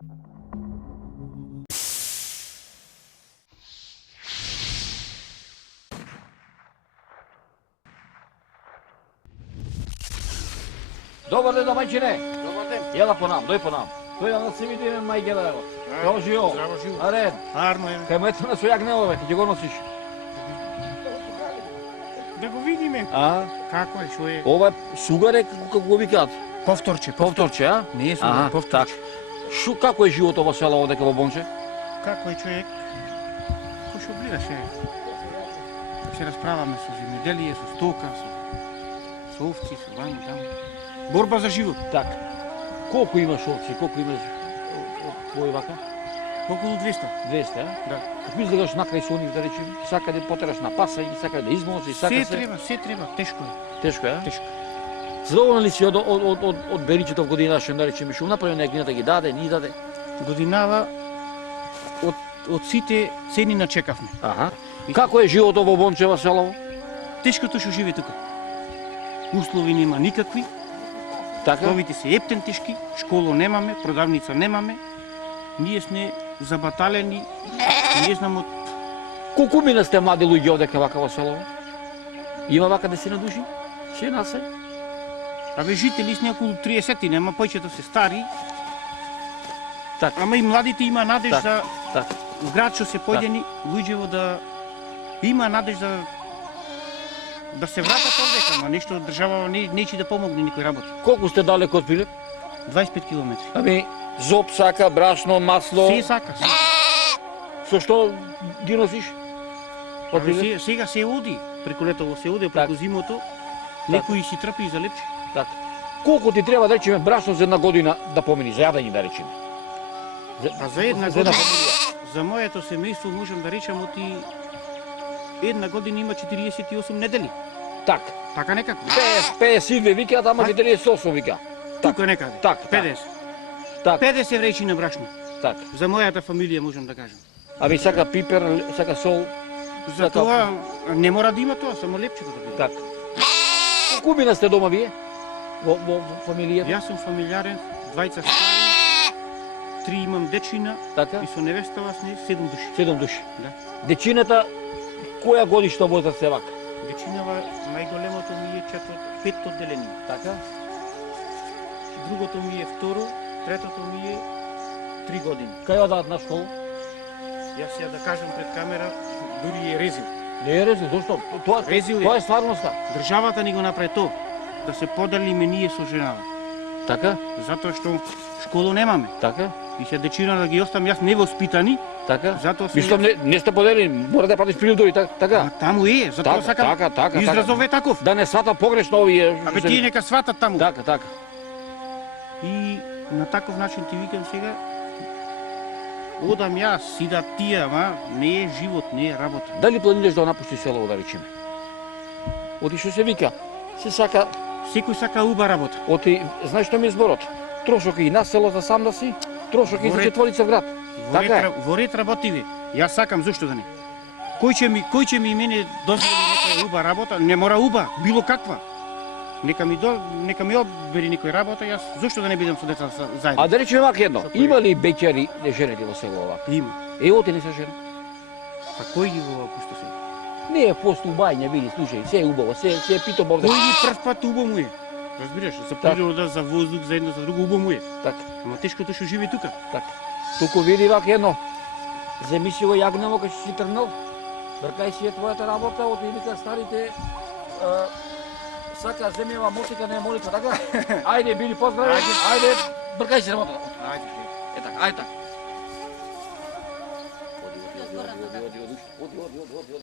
Dobar den, domaćine. Dobar den. Jela po nam, doj po nam. To je da se vidi maj gela, evo. Kao živo. Zdravo živo. A red. Arno je. Kaj mu eto na svojak ne ove, gdje go nosiš? Да го видиме. A? Како е, што е? Ова сугаре, како го викаат? Повторче. Повторче, а? Не е Ага, сугар, повторче. Како е живот ова села овде во Бонче? Како е човек? Кој што гледаше? Се расправаме со земјоделие, со стока, со овци, со вамо, таму. Борба за живот. Така. Колку имаш овци, колку имаш твој вака? Околу 200. 200, а? Да. Како излегаш накрај со нив, да речем, сака да потераш на паса и сака да измози, сака Се треба, тешко е. Тешко е, а? Тешко. Задоволен ли си од беричето в годинашен, да речеме, што направи некој ги даде, ни даде? Годинава од сите цени начекавме. Аха. Како е животот во Бончево село? Тешкото што живе тука. Услови нема никакви. Така? Условите се ептен тешки, школо немаме, продавница немаме. Ние сме забаталени, не знам од... Колку мина сте млади луѓе одека вака во село? Има вака 10 души? Се насе? Абе жители сме околу 30, нема појчето се стари. Така. Ама и младите има надеж Така. за Така. град што се појдени луѓево да има надеж да се вратат овдека, ама нешто држава нечи да помогне никој работи. Колку сте далеко од Пилеп? 25 километри. Ами, зоб сака, брашно, масло. Се сака. Со што ги носиш? Од Абе, Пилеп? сега се оди, преку летово се оди, преку зимото. Некои си трпи за лепче. Така. Колку ти треба да речеме брашно за една година да помини, за јадење да речеме? А за една за една година, фамилија. за моето семејство можам да речам оти една година има 48 недели. Така. Така некако. 52 викаат, ама 48 вика. Тука некаде. Така. 50. Така. 50 речи на брашно. Така. За мојата фамилија можам да кажам. Ами сака пипер, сака сол. За тоа не мора да има тоа, само лепчето да биде. Така. Колку мина сте дома вие? Во фамилијата? Јас сум фамилиарен, двајца стари, 3 имам дечина Така? и со невестава сме 7 души. 7 души. Да. Дечината, која годишна возраст се вака? Дечинава најголемото ми е 5 одделение. Така? Другото ми е второ, третото ми е 3 години. Кај одат на школа? Јас сега да кажам пред камера, дури е резил. Не е резил, зашто? Резил е. Тоа е стварноста. Државата ни го направи тоа, да се поделиме ние со женава. Така? Затоа што школо немаме. Така? И се дечина да ги оставам јас невоспитани, Така? затоа се... Мислам, не сте поделени, мора да платиш прилудови, така? А таму е, затоа сакам изразов е таков. Да не свата погрешно овие... Абе тие нека сватат таму. Така, така. И на таков начин ти викам сега, одам јас, сидат тие, ама не е живот, не е работа. Дали планираш да напуштиш село, да речеме? Оти што се вика, се сака, Секој сака уба работа. оти, знаеш што ми е зборот? Трошок и на село за сам да си, трошок и за Во ред. четворица в град. Така е. Во ред работиве. Јас сакам, зошто да не? Кој ќе ми мене дозволи нека уба работа? Не мора уба, било каква. Нека ми обери некој работа, јас зошто да не бидам со деца заедно? А да речеме вака едно, Што има ли беќари неженети во село ова? Има. Оти не се жени. Па кој ги во пусто се? Не е после бајња, види, слушај, се е убаво, се е питом овде. Кој ги прв пат убо му е? Разбираш, за природа, за воздух, за едно, за друго убо му е. Така, Ама тешкото што живе тука. така. Туку види вака едно, земи си го јагнево кај си тргнал, бркај си е твојата работа, оти вика старите, сака земјава мотика, не е молитва, така? Ајде, били поздрави, ајде, бркај си работа. Ајде. Е така, ајде така. Оди.